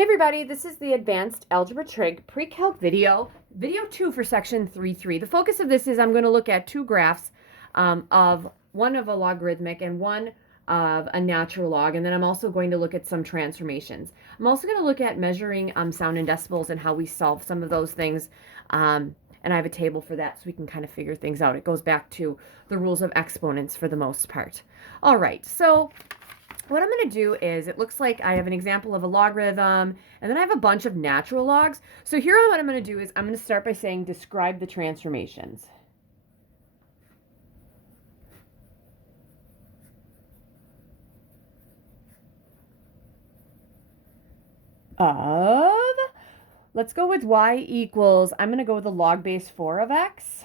Hey everybody, this is the Advanced Algebra Trig Pre-Calc video 2 for section 3.3. The focus of this is I'm going to look at two graphs of one of a logarithmic and one of a natural log, and then I'm also going to look at some transformations. I'm also going to look at measuring sound in decibels and how we solve some of those things, and I have a table for that so we can kind of figure things out. It goes back to the rules of exponents for the most part. All right, so what I'm going to do is, it looks like I have an example of a logarithm, and then I have a bunch of natural logs. So here what I'm going to do is I'm going to start by saying describe the transformations. Let's go with y equals, I'm going to go with the log base 4 of x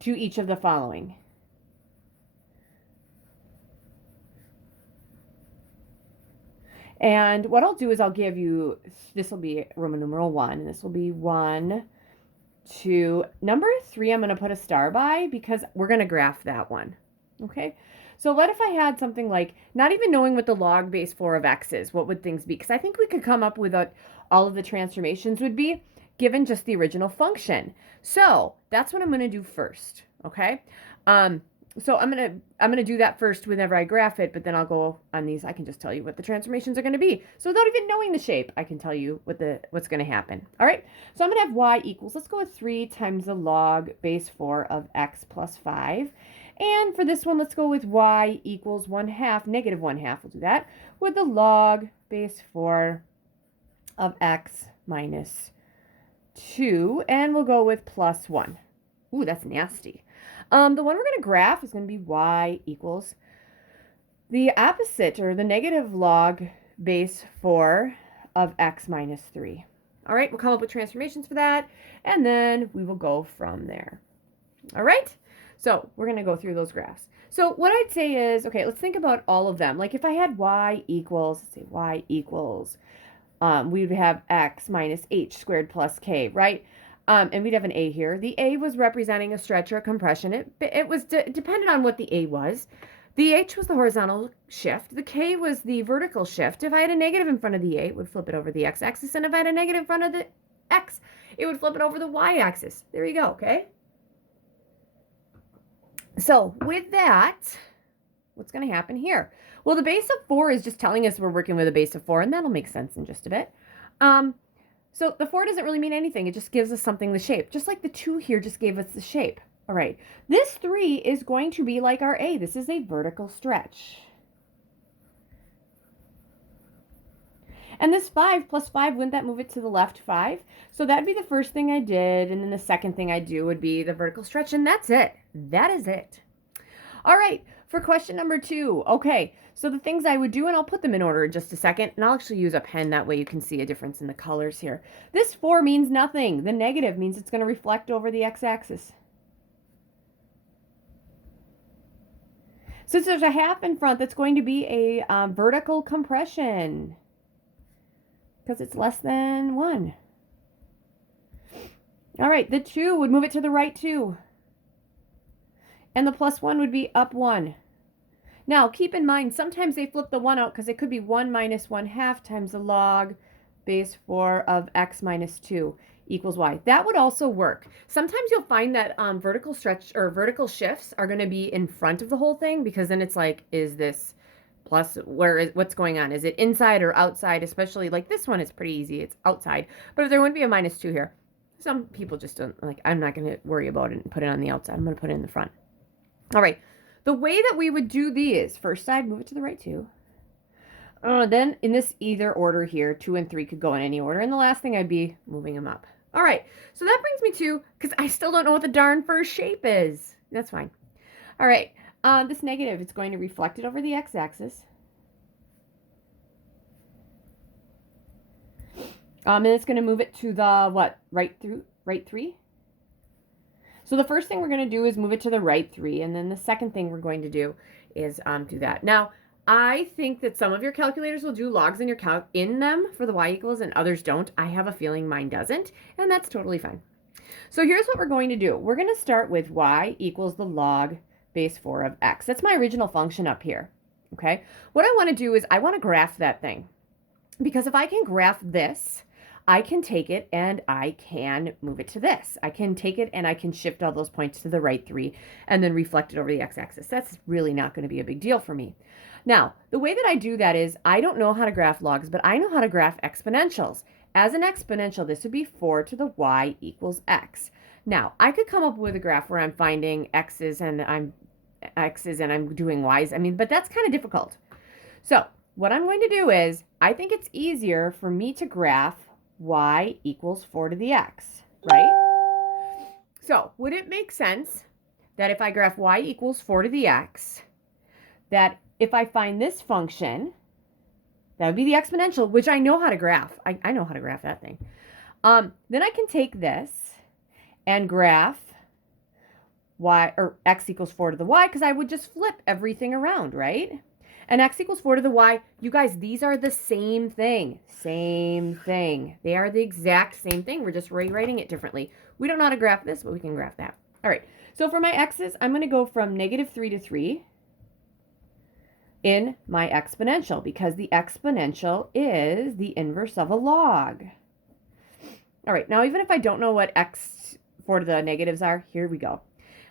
to each of the following. And what I'll do is I'll give you, this will be Roman numeral 1, and this will be 1, 2. Number 3 I'm going to put a star by because we're going to graph that one. Okay, so what if I had something like, not even knowing what the log base 4 of x is, what would things be? Because I think we could come up with all of the transformations would be given just the original function. So that's what I'm going to do first, okay? So I'm gonna do that first whenever I graph it, but then I'll go on these. I can just tell you what the transformations are going to be. So without even knowing the shape, I can tell you what's going to happen. All right. So I'm going to have y equals, let's go with 3 times the log base 4 of x plus 5. And for this one, let's go with y equals 1/2, negative 1/2. We'll do that with the log base 4 of x minus 2. And we'll go with plus 1. Ooh, that's nasty. The one we're going to graph is going to be y equals the opposite, or the negative log base 4 of x minus 3. All right, we'll come up with transformations for that, and then we will go from there. All right, so we're going to go through those graphs. So what I'd say is, okay, let's think about all of them. Like if I had y equals, let's say y equals, we would have x minus h squared plus k, right? And we'd have an A here. The A was representing a stretch or a compression. It was dependent on what the A was. The H was the horizontal shift. The K was the vertical shift. If I had a negative in front of the A, it would flip it over the x-axis. And if I had a negative in front of the x, it would flip it over the y-axis. There you go, okay? So with that, what's going to happen here? Well, the base of 4 is just telling us we're working with a base of 4, and that'll make sense in just a bit. So the 4 doesn't really mean anything. It just gives us something, the shape. Just like the 2 here just gave us the shape. All right. This 3 is going to be like our A. This is a vertical stretch. And this 5 plus 5, wouldn't that move it to the left 5? So that'd be the first thing I did. And then the second thing I do would be the vertical stretch. And that's it. That is it. All right. For question number 2. Okay. So the things I would do, and I'll put them in order in just a second, and I'll actually use a pen, that way you can see a difference in the colors here. This 4 means nothing. The negative means it's going to reflect over the x-axis. Since there's a half in front, that's going to be a vertical compression because it's less than 1. All right, the 2 would move it to the right 2. And the plus 1 would be up 1. Now, keep in mind, sometimes they flip the 1 out because it could be 1 minus 1/2 times the log base 4 of x minus 2 equals y. That would also work. Sometimes you'll find that vertical stretch or vertical shifts are going to be in front of the whole thing, because then it's like, is this plus, what's going on? Is it inside or outside? Especially like this one is pretty easy. It's outside. But if there wouldn't be a minus 2 here, some people just don't, like, I'm not going to worry about it and put it on the outside. I'm going to put it in the front. All right. The way that we would do these, first side, move it to the right 2. Then in this either order here, 2 and 3 could go in any order. And the last thing I'd be moving them up. All right. So that brings me to, because I still don't know what the darn first shape is. That's fine. All right. This negative, it's going to reflect it over the x-axis. And it's going to move it to the, what, right 3? So the first thing we're going to do is move it to the right 3, and then the second thing we're going to do is do that. Now, I think that some of your calculators will do logs in in them for the y equals, and others don't. I have a feeling mine doesn't, and that's totally fine. So here's what we're going to do. We're going to start with y equals the log base 4 of x. That's my original function up here. Okay. What I want to do is I want to graph that thing. Because if I can graph this, I can take it and I can move it to this. I can take it and I can shift all those points to the right 3 and then reflect it over the x-axis. That's really not going to be a big deal for me. Now, the way that I do that is I don't know how to graph logs, but I know how to graph exponentials. As an exponential, this would be 4 to the y equals x. Now, I could come up with a graph where I'm finding x's and I'm doing y's. I mean, but that's kind of difficult. So what I'm going to do is, I think it's easier for me to graph y equals 4 to the x, right? So would it make sense that if I graph y equals 4 to the x, that if I find this function, that would be the exponential, which I know how to graph. I know how to graph that thing. Then I can take this and graph y, or x equals 4 to the y, because I would just flip everything around, right? And x equals 4 to the y, you guys, these are the same thing. Same thing. They are the exact same thing. We're just rewriting it differently. We don't know how to graph this, but we can graph that. All right. So for my x's, I'm going to go from -3 to 3 in my exponential, because the exponential is the inverse of a log. All right. Now, even if I don't know what x, 4 to the negatives are, here we go.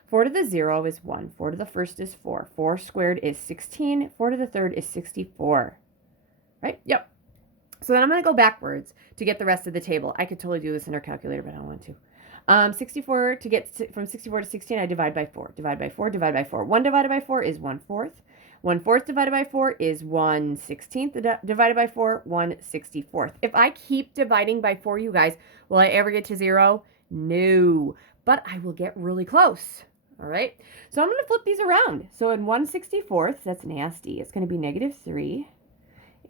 4 to the 0 is 1. 4 to the first is 4. 4 squared is 16. 4 to the third is 64. Right? Yep. So then I'm going to go backwards to get the rest of the table. I could totally do this in our calculator, but I don't want to. 64, to get from 64 to 16, I divide by 4. Divide by 4, divide by 4. 1 divided by 4 is 1/4. 1/4 divided by 4 is 1/16. Divided by 4, 1/64. If I keep dividing by 4, you guys, will I ever get to 0? No. But I will get really close. All right. So I'm going to flip these around. So in 1/64, that's nasty. It's going to be -3.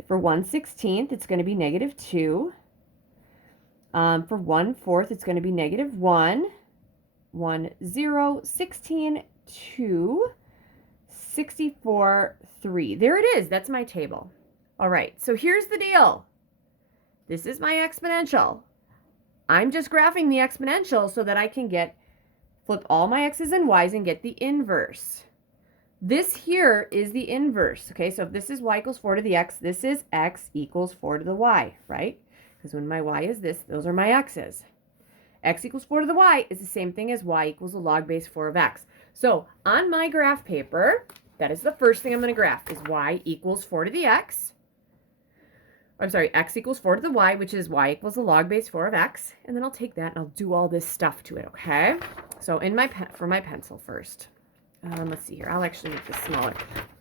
For 1/16, it's going to be -2. For 1/4, it's going to be -1. 1, 0, 16, 2, 64, 3. There it is. That's my table. All right. So here's the deal. This is my exponential. I'm just graphing the exponential so that I can flip all my x's and y's and get the inverse. This here is the inverse, okay? So if this is y equals 4 to the x, this is x equals 4 to the y, right? Because when my y is this, those are my x's. X equals 4 to the y is the same thing as y equals the log base 4 of x. So on my graph paper, that is the first thing I'm going to graph, is y equals 4 to the x. I'm sorry, x equals 4 to the y, which is y equals the log base 4 of x. And then I'll take that and I'll do all this stuff to it, okay? So for my pencil first. Let's see here. I'll actually make this smaller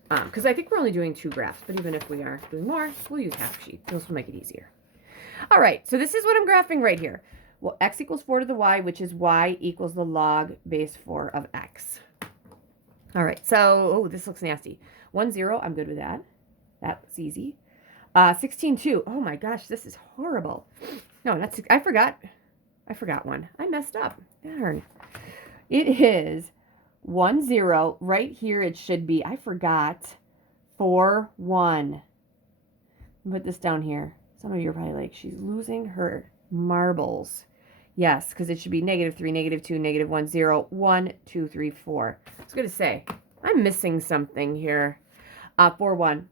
because I think we're only doing 2 graphs. But even if we are doing more, we'll use half sheet. This will make it easier. All right, so this is what I'm graphing right here. Well, x equals 4 to the y, which is y equals the log base 4 of x. All right, so, this looks nasty. 1, 0, I'm good with that. That's easy. 16, 2. Oh my gosh, this is horrible. No, not 6. I forgot one. I messed up. Darn. It is 1, 0. Right here it should be, I forgot, 4, 1. Put this down here. Some of you are probably like, she's losing her marbles. Yes, because it should be -3, -2, -1, 0, 1, 2, 3, 4. I was going to say, I'm missing something here. 4, 1.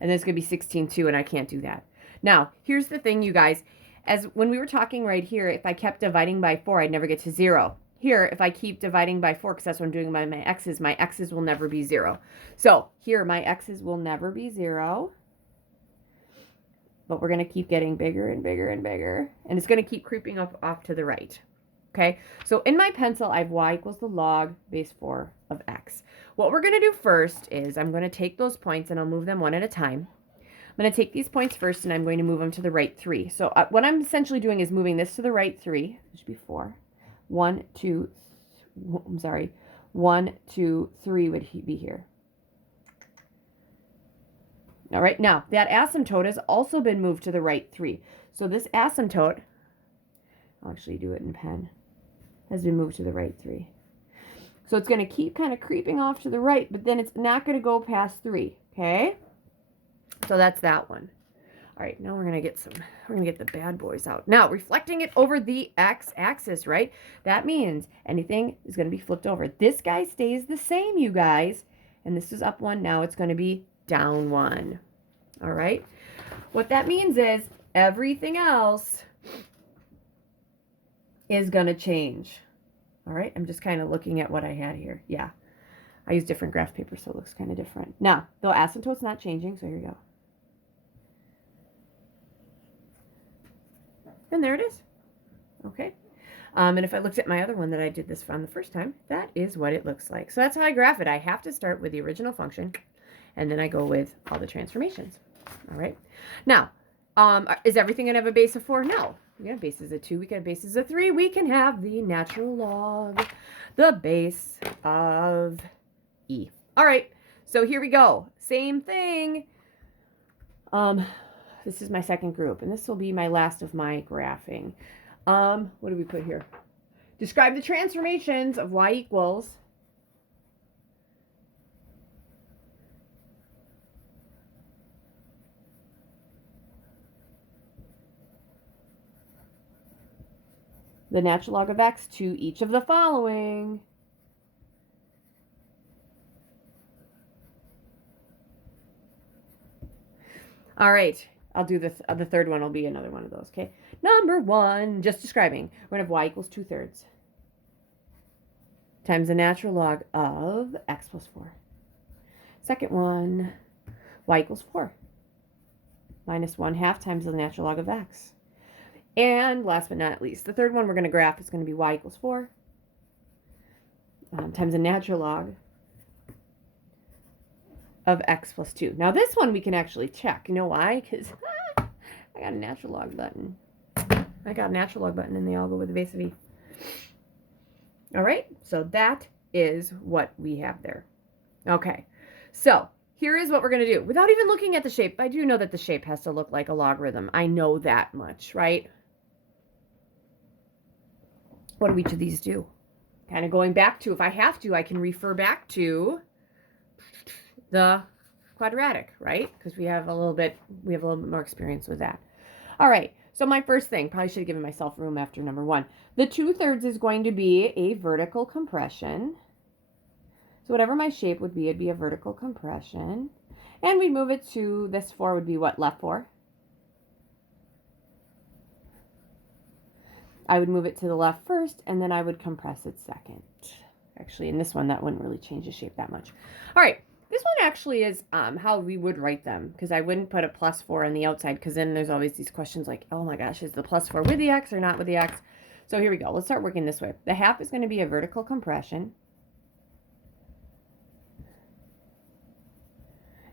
And then it's going to be 16, 2, and I can't do that. Now, here's the thing, you guys. As when we were talking right here, if I kept dividing by 4, I'd never get to 0. Here, if I keep dividing by 4, because that's what I'm doing by my x's will never be 0. So here, my x's will never be 0. But we're going to keep getting bigger and bigger and bigger. And it's going to keep creeping up off to the right. Okay, so in my pencil, I have y equals the log base 4 of x. What we're going to do first is I'm going to take those points and I'll move them one at a time. I'm going to take these points first and I'm going to move them to the right 3. So what I'm essentially doing is moving this to the right 3. It should be 4. 1, 2, I'm sorry. 1, 2, 3 would be here. All right, now that asymptote has also been moved to the right 3. So this asymptote, I'll actually do it in pen, has been moved to the right 3. So it's going to keep kind of creeping off to the right, but then it's not going to go past 3, okay? So that's that one. All right, now we're going to get the bad boys out. Now, reflecting it over the x-axis, right? That means anything is going to be flipped over. This guy stays the same, you guys. And this is up 1. Now it's going to be down 1. All right. What that means is everything else is going to change. All right, I'm just kind of looking at what I had here. Yeah, I use different graph paper, so it looks kind of different. Now, the asymptote's not changing, so here we go. And there it is. Okay. And if I looked at my other one that I did this on the first time, that is what it looks like. So that's how I graph it. I have to start with the original function, and then I go with all the transformations. All right. Now, is everything going to have a base of 4? No. We can have bases of 2. We can have bases of 3. We can have the natural log, the base of e. All right. So here we go. Same thing. This is my second group, and this will be my last of my graphing. What do we put here? Describe the transformations of y equals the natural log of x to each of the following. All right, I'll do the third one. Will be another one of those, okay? Number 1, just describing. We're going to have y equals 2/3 times the natural log of x plus 4. Second one, y equals 4 minus 1/2 times the natural log of x. And last but not least, the third one we're going to graph is going to be y equals 4 times the natural log of x plus 2. Now this one we can actually check. You know why? Because I got a natural log button. And they all go with the base of e. All right, so that is what we have there. Okay, so here is what we're going to do. Without even looking at the shape, I do know that the shape has to look like a logarithm. I know that much, right? What do each of these do? Kind of going back to, if I have to, I can refer back to the quadratic, right? Because we have a little bit more experience with that. All right, so my first thing, probably should have given myself room after number 1. The 2/3 is going to be a vertical compression. So whatever my shape would be, it'd be a vertical compression. And we'd move it to, this 4 would be what, left 4? I would move it to the left first, and then I would compress it second. Actually, in this one, that wouldn't really change the shape that much. All right, this one actually is how we would write them, because I wouldn't put a +4 on the outside, because then there's always these questions like, oh my gosh, is the +4 with the x or not with the x? So here we go. Let's start working this way. The half is going to be a vertical compression.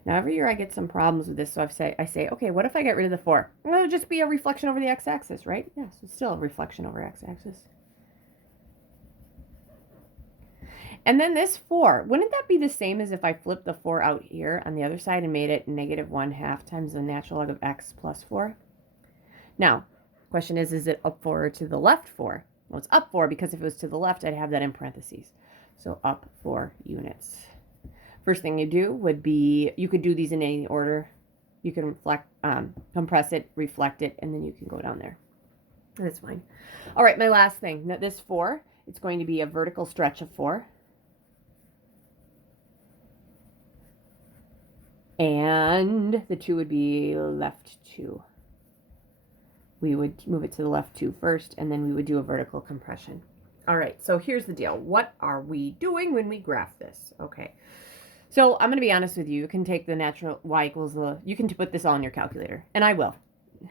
Now, every year I get some problems with this, so I say, okay, what if I get rid of the 4? Well, it'll just be a reflection over the x-axis, right? Yes, it's still a reflection over x-axis. And then this 4, wouldn't that be the same as if I flipped the 4 out here on the other side and made it negative 1/2 times the natural log of x plus 4? Now, the question is it up 4 or to the left 4? Well, it's up 4 because if it was to the left, I'd have that in parentheses. So up 4 units. First thing you do would be, you could do these in any order. You can compress it, reflect it, and then you can go down there. That's fine. All right, my last thing. Now, this 4, it's going to be a vertical stretch of 4. And the 2 would be left 2. We would move it to the left 2 first, and then we would do a vertical compression. All right, so here's the deal. What are we doing when we graph this? Okay. So I'm going to be honest with you. You can take the natural y equals the, you can put this all in your calculator, and I will.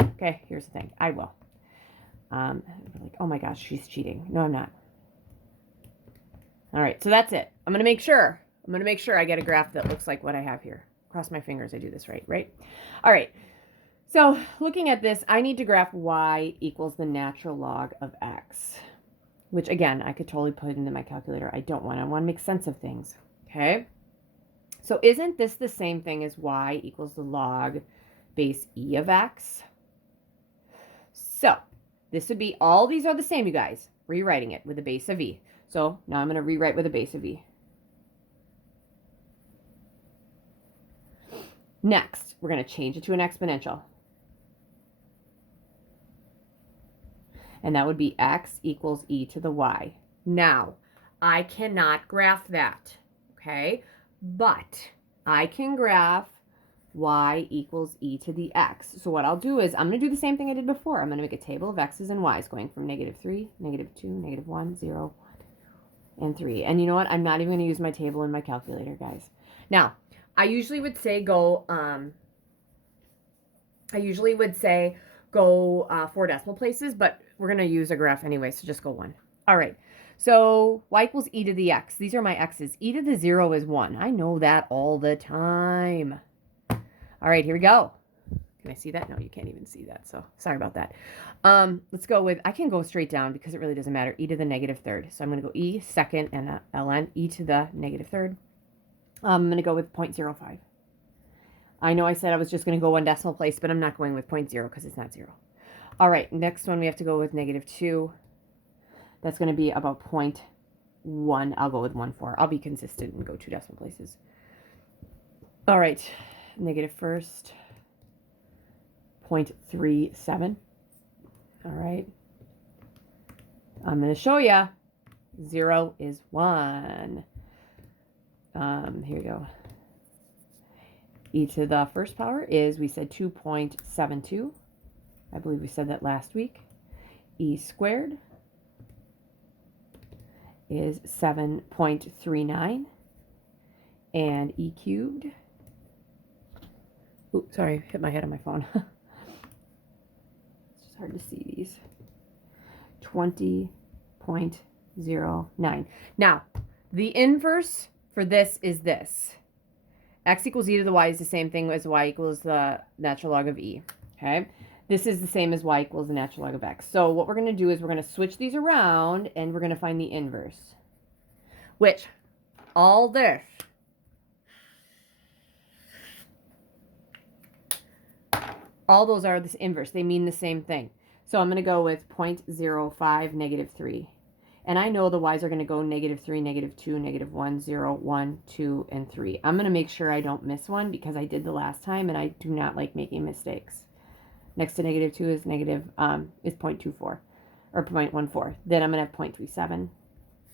Okay, here's the thing. I will. Like, oh my gosh, she's cheating. No, I'm not. All right, so that's it. I'm going to make sure I get a graph that looks like what I have here. Cross my fingers I do this right? All right. So looking at this, I need to graph y equals the natural log of x, which again, I could totally put into my calculator. I want to make sense of things. Okay. So isn't this the same thing as y equals the log base e of x? So this would be, all these are the same, you guys. Rewriting it with a base of e. So now I'm going to rewrite with a base of e. Next, we're going to change it to an exponential. And that would be x equals e to the y. Now, I cannot graph that, okay? But I can graph y equals e to the x. So what I'll do is I'm going to do the same thing I did before. I'm going to make a table of x's and y's going from -3, -2, -1, 0, 1, and 3. And you know what? I'm not even going to use my table in my calculator, guys. Now, I usually would say go 4 decimal places, but we're going to use a graph anyway, so just go 1. All right. So y equals e to the x. These are my x's. E to the 0 is 1. I know that all the time. All right, here we go. Can I see that? No, you can't even see that, so sorry about that. Let's go with, I can go straight down because it really doesn't matter, e to the -3rd. So I'm going to go e second and ln, e to the -3rd. I'm going to go with 0.05. I know I said I was just going to go 1 decimal place, but I'm not going with 0.0 because it's not 0. All right, next one we have to go with -2. That's going to be about 0.1. I'll go with 1.4. I'll be consistent and go 2 decimal places. All right, -1st, 0.37. All right. I'm going to show you. 0 is 1. Here we go. E to the first power is, we said 2.72. I believe we said that last week. E squared is 7.39. And E cubed. Oops, sorry, hit my head on my phone. It's just hard to see these. 20.09. Now, the inverse for this is this. X equals e to the y is the same thing as y equals the natural log of e. Okay? This is the same as y equals the natural log of x. So what we're going to do is we're going to switch these around and we're going to find the inverse. Which, all this, all those are the inverse. They mean the same thing. So I'm going to go with 0.05, -3. And I know the y's are going to go -3, -2, -1, 0, 1, 2, and 3. I'm going to make sure I don't miss one because I did the last time and I do not like making mistakes. Next to -2 is is 0.24 or 0.14. Then I'm going to have 0.37.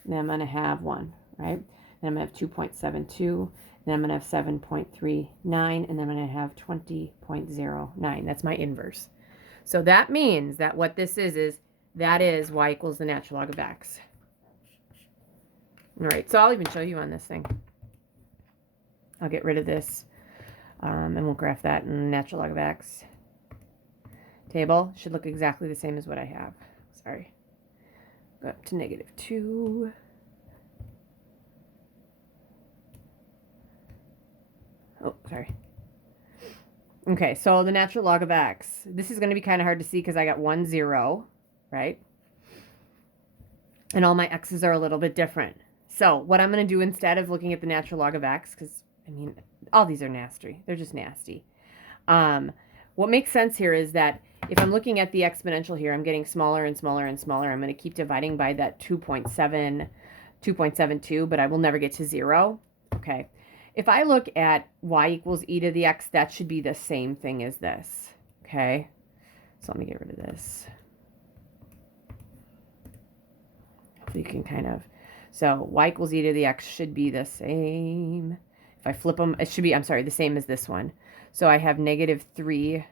Then I'm going to have 1, right? Then I'm going to have 2.72. Then I'm going to have 7.39. And then I'm going to have 20.09. That's my inverse. So that means that what this is that is y equals the natural log of x. All right, so I'll even show you on this thing. I'll get rid of this, and we'll graph that in the natural log of x. Table should look exactly the same as what I have. Sorry. Go up to -2. Oh, sorry. Okay, so the natural log of x. This is going to be kind of hard to see because I got 1, 0, right? And all my x's are a little bit different. So what I'm going to do instead of looking at the natural log of x, because, I mean, all these are nasty. They're just nasty. What makes sense here is that if I'm looking at the exponential here, I'm getting smaller and smaller and smaller. I'm going to keep dividing by that 2.72, but I will never get to 0. Okay. If I look at y equals e to the x, that should be the same thing as this. Okay. So let me get rid of this. So you can kind of, so y equals e to the x should be the same. If I flip them, it should be, I'm sorry, the same as this one. So I have -3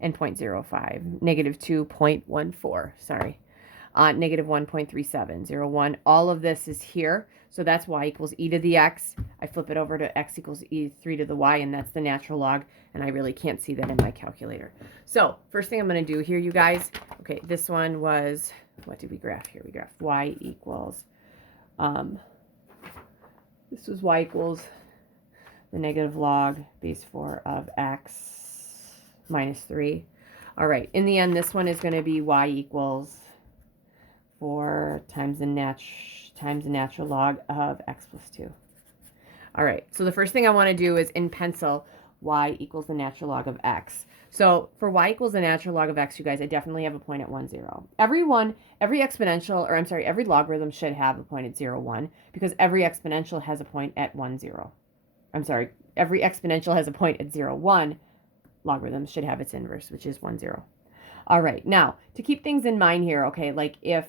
and 0.05, -2, 0.14, sorry, -1.37, 0, 1. All of this is here. So that's y equals e to the x. I flip it over to x equals e3 to the y, and that's the natural log, and I really can't see that in my calculator. So first thing I'm going to do here, you guys, okay, this one was, what did we graph here? We graphed y equals, this was y equals the negative log base 4 of x minus 3. All right, in the end, this one is going to be y equals 4 times the natural log of x plus 2. All right, so the first thing I want to do is in pencil, y equals the natural log of x. So for y equals the natural log of x, you guys, I definitely have a point at 1, 0. Every exponential, or I'm sorry, every logarithm should have a point at 0, 1, because every exponential has a point at 1, 0. I'm sorry, every exponential has a point at 0, 1. Logarithm should have its inverse, which is 1, 0. All right, now, to keep things in mind here, okay, like if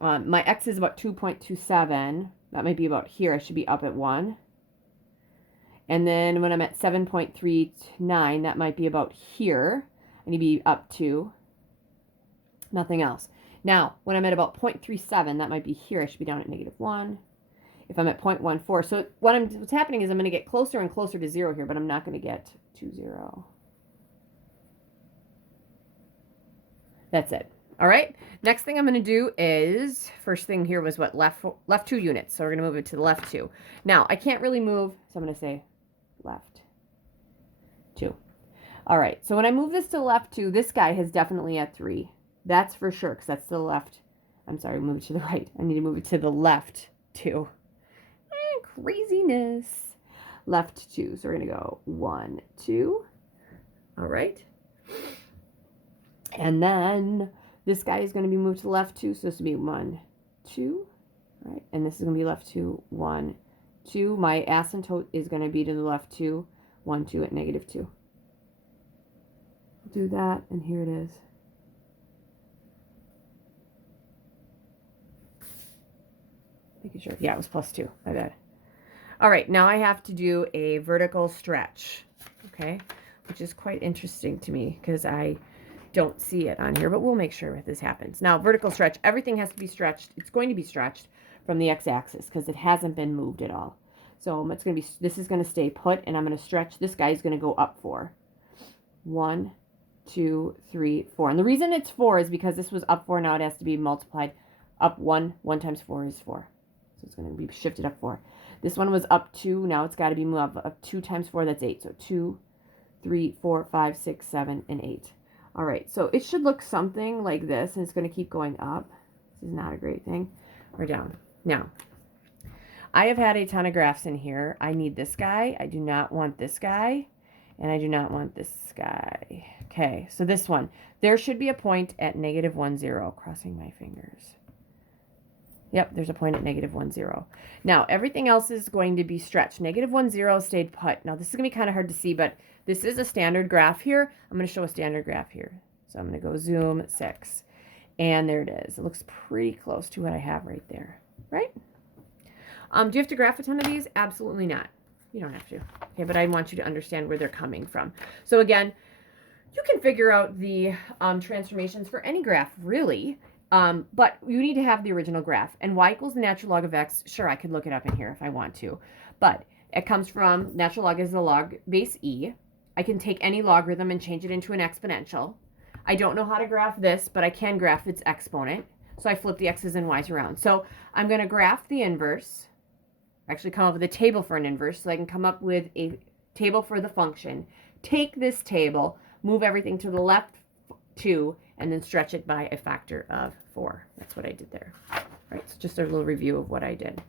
my x is about 2.27, that might be about here, I should be up at 1. And then when I'm at 7.39, that might be about here. I need to be up to nothing else. Now, when I'm at about 0.37, that might be here. I should be down at -1. If I'm at 0.14. So what's happening is I'm going to get closer and closer to 0 here, but I'm not going to get to 0. That's it. All right. Next thing I'm going to do is, first thing here was what? Left 2 units. So we're going to move it to the left 2. Now, I can't really move, so I'm going to say left 2. All right. So when I move this to the left 2, this guy is definitely at 3. That's for sure, because that's to the left. I'm sorry, move it to the right. I need to move it to the left 2. Craziness. Left 2. So we're going to go 1, 2. All right. And then this guy is going to be moved to the left 2. So this will be 1, 2. All right. And this is going to be left 2, 1, 2. My asymptote is going to be to the left 2, 1, 2 at -2. Do that, and here it is. Making sure. Yeah, it was +2. My bad. All right, now I have to do a vertical stretch, okay, which is quite interesting to me because I don't see it on here, but we'll make sure this happens. Now, vertical stretch, everything has to be stretched. It's going to be stretched from the x-axis because it hasn't been moved at all. So it's going to be, this is going to stay put, and I'm going to stretch. This guy is going to go up 4. 1, 2, 3, 4. And the reason it's 4 is because this was up 4. Now it has to be multiplied up 1. 1 times 4 is 4. So it's going to be shifted up 4. This one was up 2. Now it's got to be moved up 2 times 4. That's 8. So 2, 3, 4, 5, 6, 7, and 8. All right. So it should look something like this, and it's going to keep going up. This is not a great thing. Or down. Now, I have had a ton of graphs in here. I need this guy. I do not want this guy. And I do not want this guy. Okay. So this one. There should be a point at -1, 0. Crossing my fingers. Yep, there's a point at -1, 0. Now, everything else is going to be stretched. -1, 0 stayed put. Now, this is going to be kind of hard to see, but this is a standard graph here. I'm going to show a standard graph here. So I'm going to go zoom 6. And there it is. It looks pretty close to what I have right there, right? Do you have to graph a ton of these? Absolutely not. You don't have to. Okay, but I want you to understand where they're coming from. So again, you can figure out the transformations for any graph, really. But you need to have the original graph. And y equals the natural log of x. Sure, I could look it up in here if I want to. But it comes from natural log is the log base e. I can take any logarithm and change it into an exponential. I don't know how to graph this, but I can graph its exponent. So I flip the x's and y's around. So I'm going to graph the inverse. Actually come up with a table for an inverse. So I can come up with a table for the function. Take this table, move everything to the left 2, and then stretch it by a factor of 4. That's what I did there. All right, so just a little review of what I did.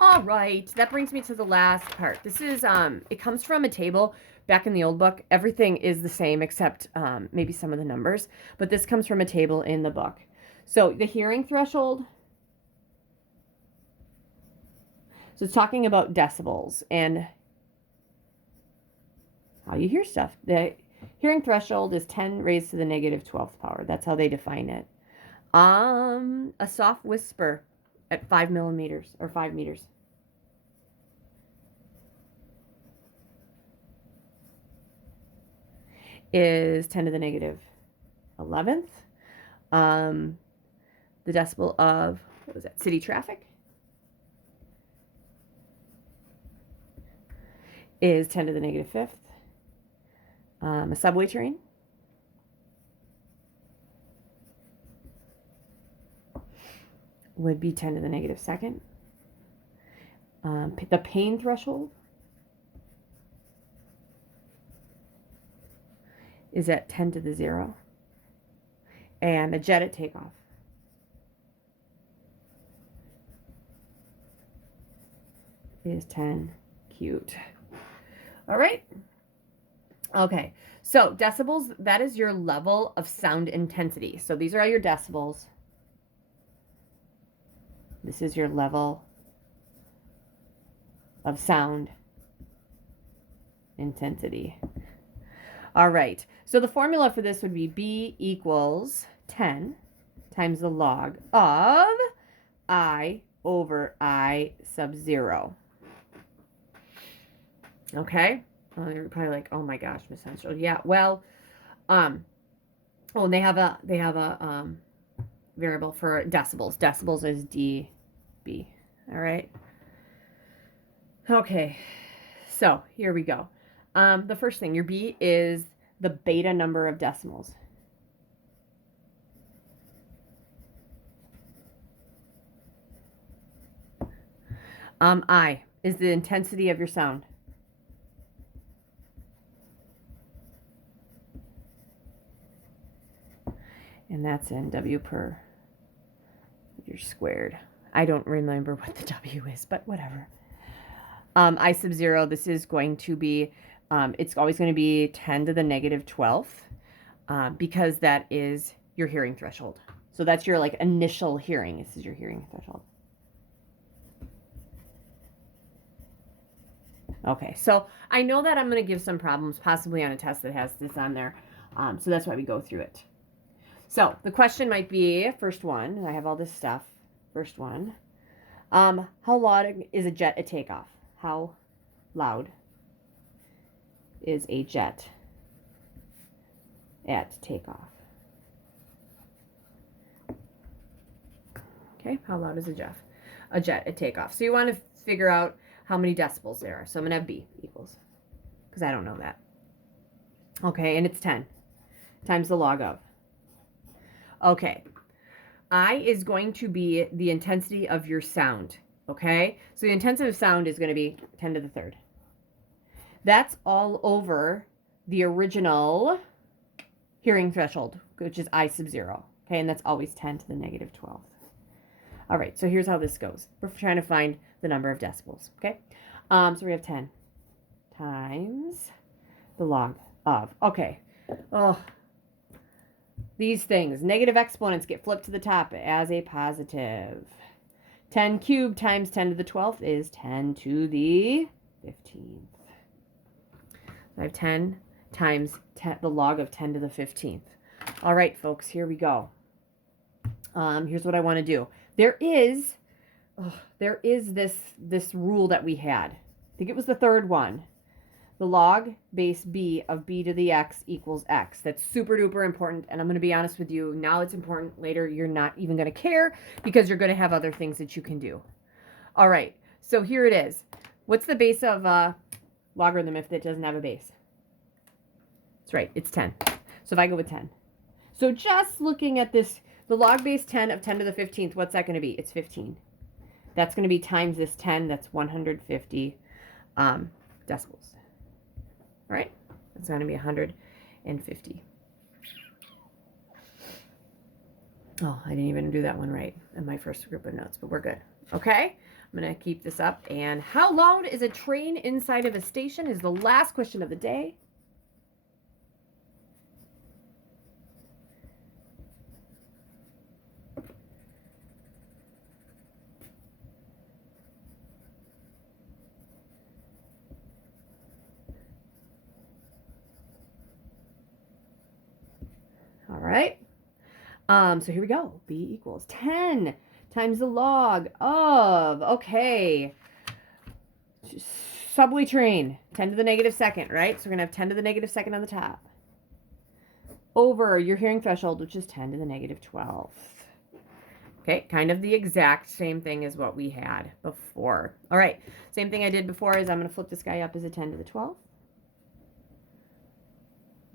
All right, that brings me to the last part. This is, it comes from a table back in the old book. Everything is the same except maybe some of the numbers, but this comes from a table in the book. So the hearing threshold, so it's talking about decibels and how you hear stuff. The hearing threshold is 10 raised to the -12th power. That's how they define it. A soft whisper at 5 millimeters or 5 meters. Is 10 to the -11th. The decibel of, what was that, city traffic is 10 to the -5th. A subway train would be 10 to the -2nd. The pain threshold is at 10 to the 0. And a jet at takeoff is 10 cubed. All right. Okay. So decibels, that is your level of sound intensity. So these are all your decibels. This is your level of sound intensity. All right. So the formula for this would be B equals 10 times the log of I over I sub 0. Okay. Well, you're probably like, oh my gosh, Miss Henshaw. Yeah. Well, oh, and they have a variable for decibels. Decibels is dB. All right. Okay. So here we go. The first thing, your B is the beta number of decimals. I is the intensity of your sound. And that's in W per meter squared. I don't remember what the W is, but whatever. I sub 0, this is going to be, it's always going to be 10 to the negative 12th, because that is your hearing threshold. So that's your like initial hearing. This is your hearing threshold. Okay, so I know that I'm going to give some problems possibly on a test that has this on there. So that's why we go through it. So the question might be, first one, I have all this stuff. First one, how loud is a jet at takeoff? How loud is a jet at takeoff? Okay, how loud is a jet at takeoff? So you want to figure out how many decibels there are. So I'm going to have B equals, because I don't know that. Okay, and it's 10 times the log of. Okay, I is going to be the intensity of your sound. Okay, so the intensity of sound is going to be 10 to the third. That's all over the original hearing threshold, which is I sub 0. Okay, and that's always 10 to the negative 12th. All right, so here's how this goes. We're trying to find the number of decibels. Okay, so we have 10 times the log of. Okay, oh, these things, negative exponents get flipped to the top as a positive. 10 cubed times 10 to the 12th is 10 to the 15th. I have 10 times the log of 10 to the 15th. All right, folks, here we go. Here's what I want to do. There is this rule that we had. I think it was the third one. The log base b of b to the x equals x. That's super duper important. And I'm going to be honest with you. Now it's important. Later, you're not even going to care because you're going to have other things that you can do. All right. So here it is. What's the base of logarithm if it doesn't have a base? That's right. It's 10. So if I go with 10. So just looking at this, the log base 10 of 10 to the 15th, what's that going to be? It's 15. That's going to be times this 10. That's 150 decibels. All right, it's going to be 150. Oh, I didn't even do that one right in my first group of notes, but we're good. Okay, I'm going to keep this up. And how loud is a train inside of a station is the last question of the day. All right. So here we go. B equals 10 times the log of, okay, subway train, 10 to the negative second, right? So we're going to have 10 to the negative second on the top. Over your hearing threshold, which is 10 to the negative 12th. Okay, kind of the exact same thing as what we had before. All right, same thing I did before is I'm going to flip this guy up as a 10 to the 12th.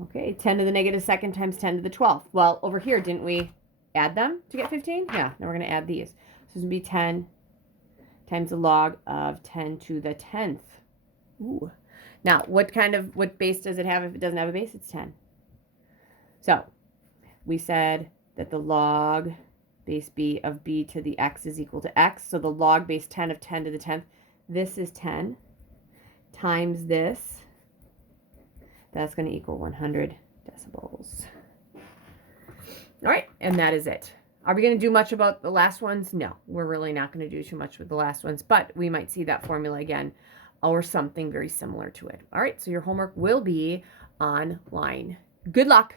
Okay, 10 to the negative second times 10 to the 12th. Well, over here, didn't we add them to get 15? Yeah, now we're going to add these. So this is going to be 10 times the log of 10 to the 10th. Ooh. Now, what base does it have if it doesn't have a base? It's 10. So we said that the log base b of b to the x is equal to x. So the log base 10 of 10 to the 10th, this is 10 times this. That's going to equal 100 decibels. All right, and that is it. Are we going to do much about the last ones? No, we're really not going to do too much with the last ones, but we might see that formula again or something very similar to it. All right, so your homework will be online. Good luck.